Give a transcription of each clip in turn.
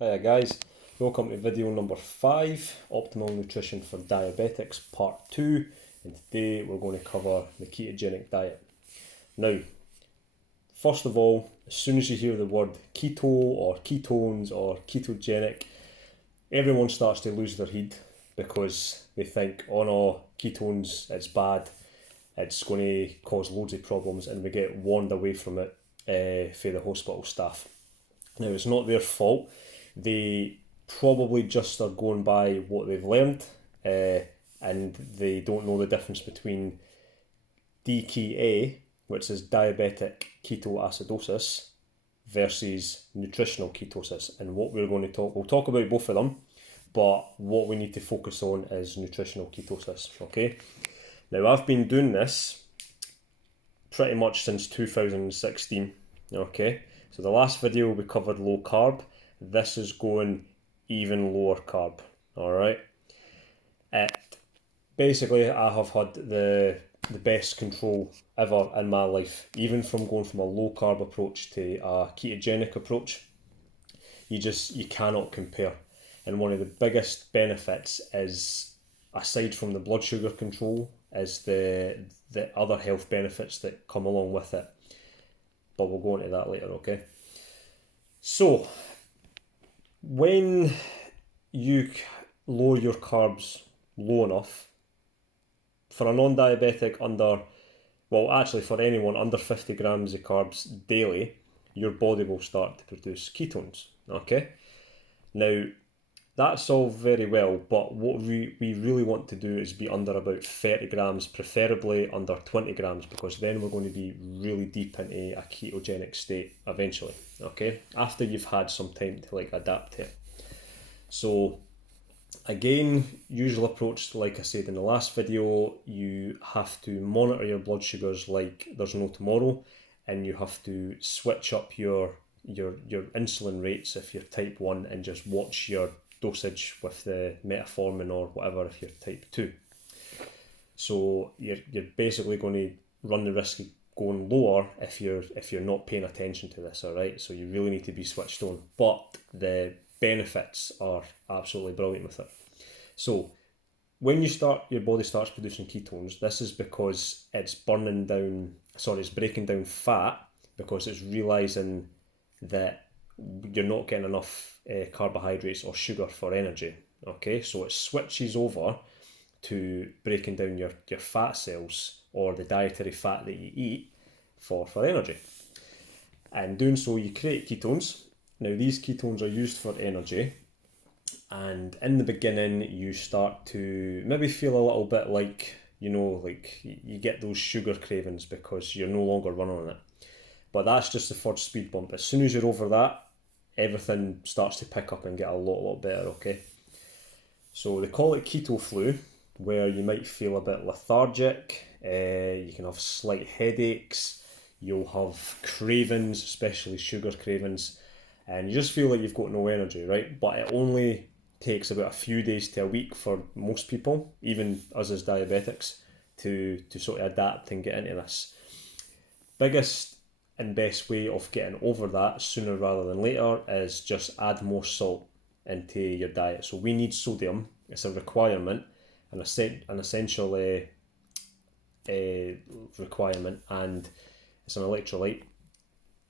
Hiya guys, welcome to video number 5, Optimal Nutrition for Diabetics Part 2, and today we're going to cover the ketogenic diet. Now, first of all, as soon as you hear the word keto or ketones or ketogenic, everyone starts to lose their head because they think, oh no, ketones, it's bad, it's going to cause loads of problems, and we get warned away from it for the hospital staff. Now, it's not their fault. They probably just are going by what they've learned, and they don't know the difference between DKA, which is diabetic ketoacidosis, versus nutritional ketosis. And what we'll talk about both of them, but what we need to focus on is nutritional ketosis. Okay. Now, I've been doing this pretty much since 2016. Okay. So the last video we covered low carb. This is going even lower carb. Alright. Basically, I have had the best control ever in my life, even from going from a low carb approach to a ketogenic approach. You cannot compare. And one of the biggest benefits is, aside from the blood sugar control, is the other health benefits that come along with it. But we'll go into that later, okay? So, when you lower your carbs low enough, for a non-diabetic for anyone under 50 grams of carbs daily, your body will start to produce ketones, okay? Now, that's all very well, but what we really want to do is be under about 30 grams, preferably under 20 grams, because then we're going to be really deep into a ketogenic state eventually, okay? After you've had some time to adapt to it. So again, usual approach, like I said in the last video, you have to monitor your blood sugars like there's no tomorrow, and you have to switch up your insulin rates if you're type 1, and just watch your dosage with the metformin or whatever if you're type 2. So you're basically going to run the risk of going lower if you're not paying attention to this, alright? So you really need to be switched on. But the benefits are absolutely brilliant with it. So when your body starts producing ketones, this is because it's breaking down fat, because it's realising that you're not getting enough carbohydrates or sugar for energy. Okay, so it switches over to breaking down your fat cells, or the dietary fat that you eat, for energy. And doing so, you create ketones. Now, these ketones are used for energy, and in the beginning you start to maybe feel a little bit like you get those sugar cravings because you're no longer running on it. But that's just the first speed bump. As soon as you're over that, everything starts to pick up and get a lot better, okay? So they call it keto flu, where you might feel a bit lethargic, you can have slight headaches, you'll have cravings, especially sugar cravings, and you just feel like you've got no energy, right? But it only takes about a few days to a week for most people, even us as diabetics, to sort of adapt and get into this. Biggest and best way of getting over that sooner rather than later is just add more salt into your diet. So we need sodium. It's a requirement, an essential requirement, and it's an electrolyte.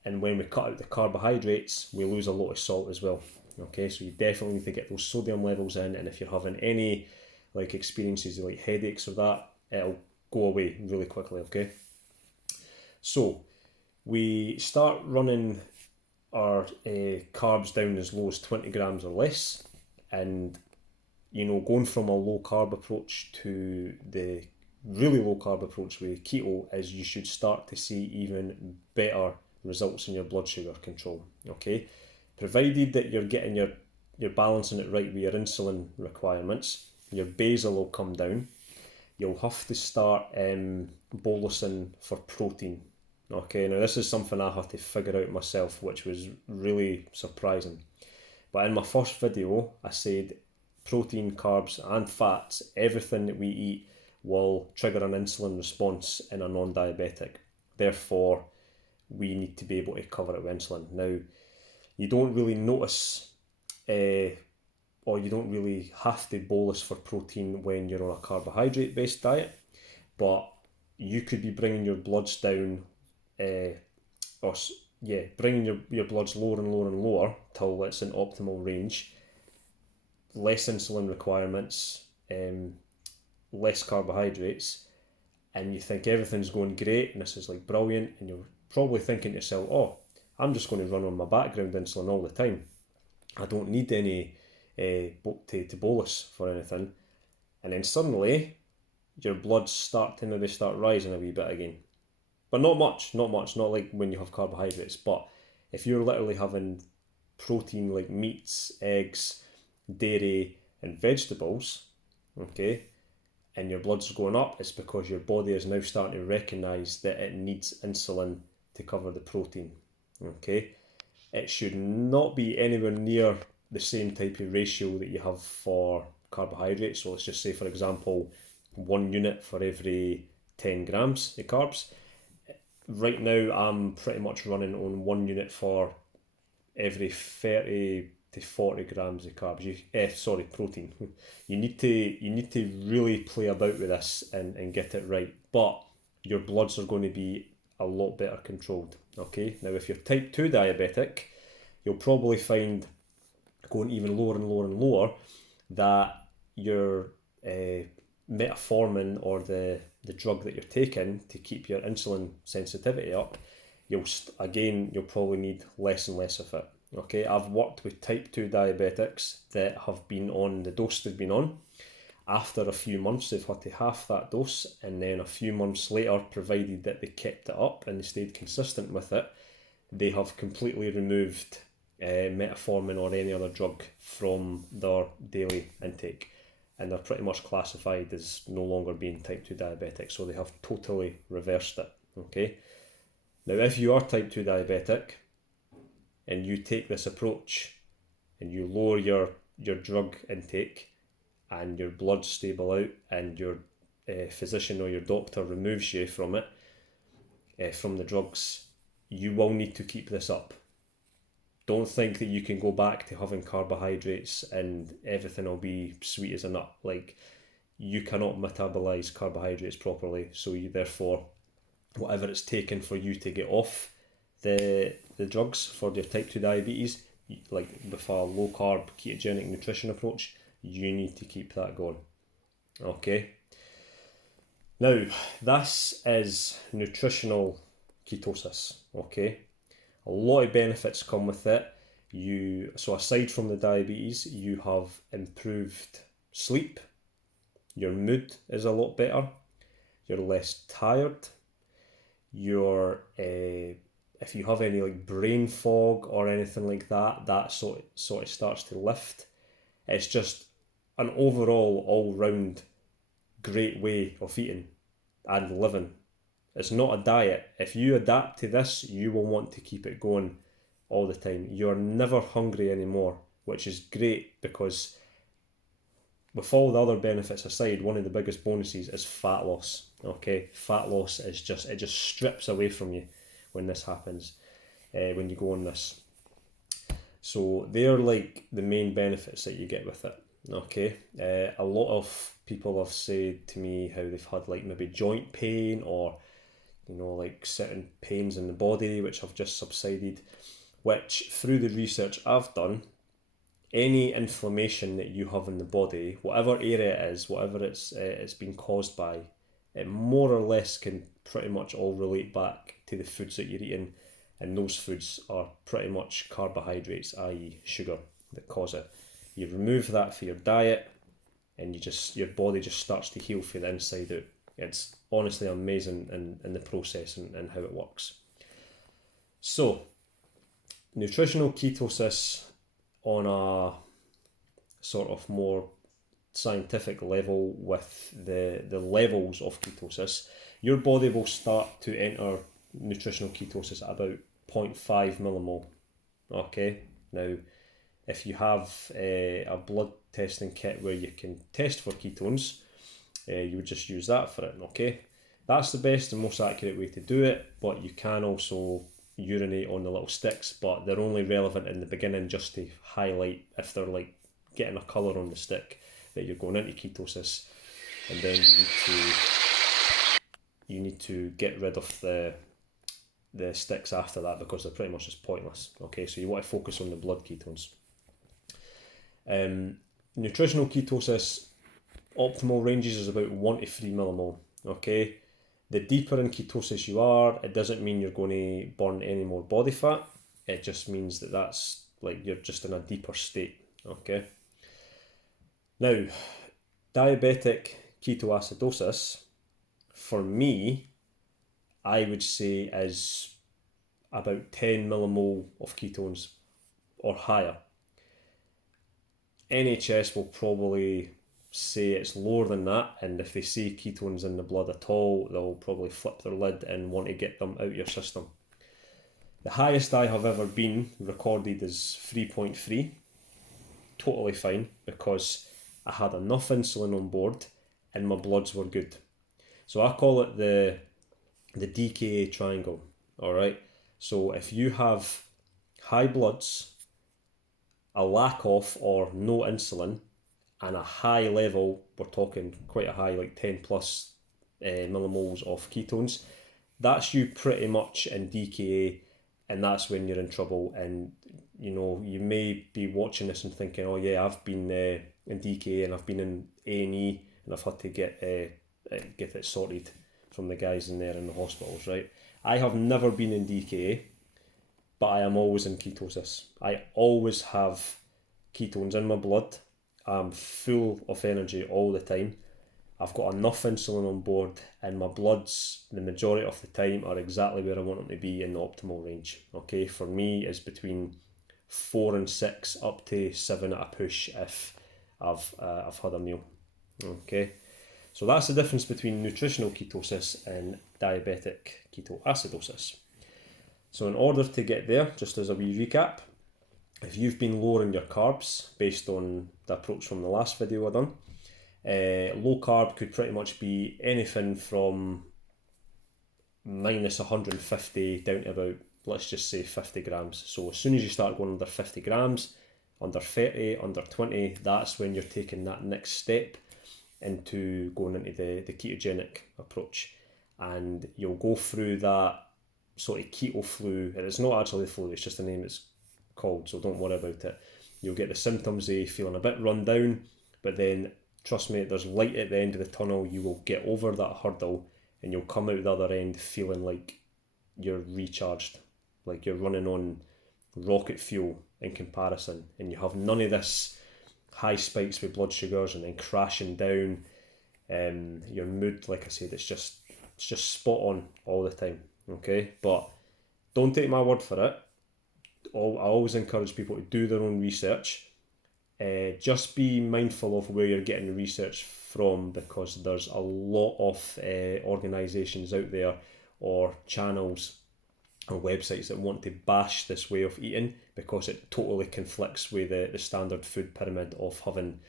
And when we cut out the carbohydrates, we lose a lot of salt as well. Okay, so you definitely need to get those sodium levels in, and if you're having any experiences like headaches or that, it'll go away really quickly, okay? So we start running our carbs down as low as 20 grams or less, and going from a low carb approach to the really low carb approach with keto is you should start to see even better results in your blood sugar control, okay? Provided that you're getting you're balancing it right with your insulin requirements, your basal will come down. You'll have to start bolusing for protein. Okay, now this is something I had to figure out myself, which was really surprising. But in my first video, I said protein, carbs and fats, everything that we eat will trigger an insulin response in a non-diabetic. Therefore, we need to be able to cover it with insulin. Now, you don't really notice or you don't really have to bolus for protein when you're on a carbohydrate based diet, but you could be bringing your bloods down, bringing your bloods lower and lower and lower till it's in optimal range, less insulin requirements, less carbohydrates, and you think everything's going great and this is like brilliant, and you're probably thinking to yourself, oh, I'm just going to run on my background insulin all the time. I don't need any to bolus for anything. And then suddenly your bloods start rising a wee bit again. But not much, not like when you have carbohydrates. But if you're literally having protein like meats, eggs, dairy, and vegetables, okay, and your blood's going up, it's because your body is now starting to recognise that it needs insulin to cover the protein, okay? It should not be anywhere near the same type of ratio that you have for carbohydrates. So let's just say, for example, 1 unit for every 10 grams of carbs. Right now, I'm pretty much running on 1 unit for every 30 to 40 grams of carbs. Protein. You need to really play about with this and get it right. But your bloods are going to be a lot better controlled. Okay. Now, if you're type 2 diabetic, you'll probably find going even lower and lower and lower that your metformin, or the drug that you're taking to keep your insulin sensitivity up, you'll probably need less and less of it. Okay, I've worked with type 2 diabetics that have been on the dose they've been on. After a few months, they've had to half that dose, and then a few months later, provided that they kept it up and they stayed consistent with it, they have completely removed metformin or any other drug from their daily intake, and they're pretty much classified as no longer being type 2 diabetic, so they have totally reversed it. Okay, now if you are type 2 diabetic and you take this approach and you lower your drug intake and your bloods stable out, and your physician or your doctor removes you from it, from the drugs, you will need to keep this up. Don't think that you can go back to having carbohydrates and everything will be sweet as a nut. Like, you cannot metabolize carbohydrates properly, so therefore, whatever it's taken for you to get off the drugs for your type 2 diabetes, like with a low carb ketogenic nutrition approach, you need to keep that going. Okay. Now, this is nutritional ketosis. Okay. A lot of benefits come with it. So aside from the diabetes, you have improved sleep. Your mood is a lot better. You're less tired. If you have any like brain fog or anything like that, that sort of starts to lift. It's just an overall, all-round great way of eating and living. It's not a diet. If you adapt to this, you will want to keep it going all the time. You're never hungry anymore, which is great, because with all the other benefits aside, one of the biggest bonuses is fat loss. Okay, fat loss is just strips away from you when this happens, when you go on this. So they're like the main benefits that you get with it. Okay, a lot of people have said to me how they've had like maybe joint pain, or like certain pains in the body which have just subsided, which through the research I've done, any inflammation that you have in the body, whatever area it is, whatever it's been caused by, it more or less can pretty much all relate back to the foods that you're eating, and those foods are pretty much carbohydrates, i.e. sugar, that cause it. You remove that for your diet, and your body just starts to heal from the inside out. It's honestly amazing in the process and how it works. So, nutritional ketosis on a sort of more scientific level, with the levels of ketosis, your body will start to enter nutritional ketosis at about 0.5 millimole. Okay, now if you have a blood testing kit where you can test for ketones, you would just use that for it. Okay, that's the best and most accurate way to do it, but you can also urinate on the little sticks, but they're only relevant in the beginning just to highlight if they're like getting a colour on the stick that you're going into ketosis, and then you need to get rid of the sticks after that because they're pretty much just pointless. Okay, so you want to focus on the blood ketones. Nutritional ketosis, optimal ranges is about 1 to 3 millimole. Okay, the deeper in ketosis you are, it doesn't mean you're going to burn any more body fat. It just means that that's like you're just in a deeper state. Okay. Now, diabetic ketoacidosis, for me, I would say is about 10 millimole of ketones or higher. NHS will probably say it's lower than that, and if they see ketones in the blood at all, they'll probably flip their lid and want to get them out of your system. The highest I have ever been recorded is 3.3. Totally fine, because I had enough insulin on board and my bloods were good. So I call it the DKA triangle. Alright, so if you have high bloods, a lack of or no insulin, and a high level, we're talking quite a high, like 10 plus millimoles of ketones, that's you pretty much in DKA, and that's when you're in trouble. And you know, you may be watching this and thinking, oh yeah, I've been in DKA and I've been in A&E and I've had to get it sorted from the guys in there in the hospitals, right? I have never been in DKA, but I am always in ketosis. I always have ketones in my blood. I'm full of energy all the time. I've got enough insulin on board, and my bloods, the majority of the time, are exactly where I want them to be in the optimal range. Okay, for me, it's between 4 and 6, up to 7 at a push if I've had a meal. Okay, so that's the difference between nutritional ketosis and diabetic ketoacidosis. So in order to get there, just as a wee recap, if you've been lowering your carbs based on the approach from the last video I done, low carb could pretty much be anything from minus 150 down to about, let's just say 50 grams. So as soon as you start going under 50 grams, under 30, under 20, that's when you're taking that next step into going into the ketogenic approach. And you'll go through that sort of keto flu, and it's not actually flu, it's just the name it's called, so don't worry about it. You'll get the symptoms of feeling a bit run down, but then trust me, there's light at the end of the tunnel. You will get over that hurdle and you'll come out the other end feeling like you're recharged, like you're running on rocket fuel in comparison, and you have none of this high spikes with blood sugars and then crashing down. Your mood, like I said, it's just spot on all the time. Okay, but don't take my word for it. I always encourage people to do their own research. Just be mindful of where you're getting the research from, because there's a lot of organisations out there or channels or websites that want to bash this way of eating because it totally conflicts with the standard food pyramid of having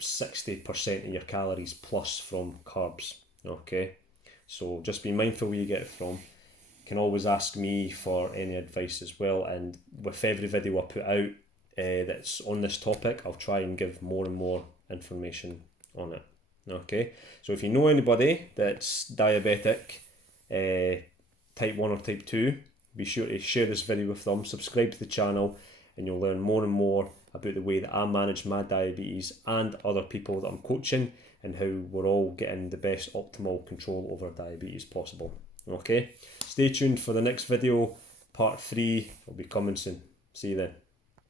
60% of your calories plus from carbs. Okay, so just be mindful where you get it from. You can always ask me for any advice as well, and with every video I put out that's on this topic, I'll try and give more and more information on it. Okay, so if you know anybody that's diabetic, type 1 or type 2, be sure to share this video with them, subscribe to the channel, and you'll learn more and more about the way that I manage my diabetes and other people that I'm coaching, and how we're all getting the best optimal control over diabetes possible. Okay, stay tuned for the next video. Part 3 will be coming soon. See you then.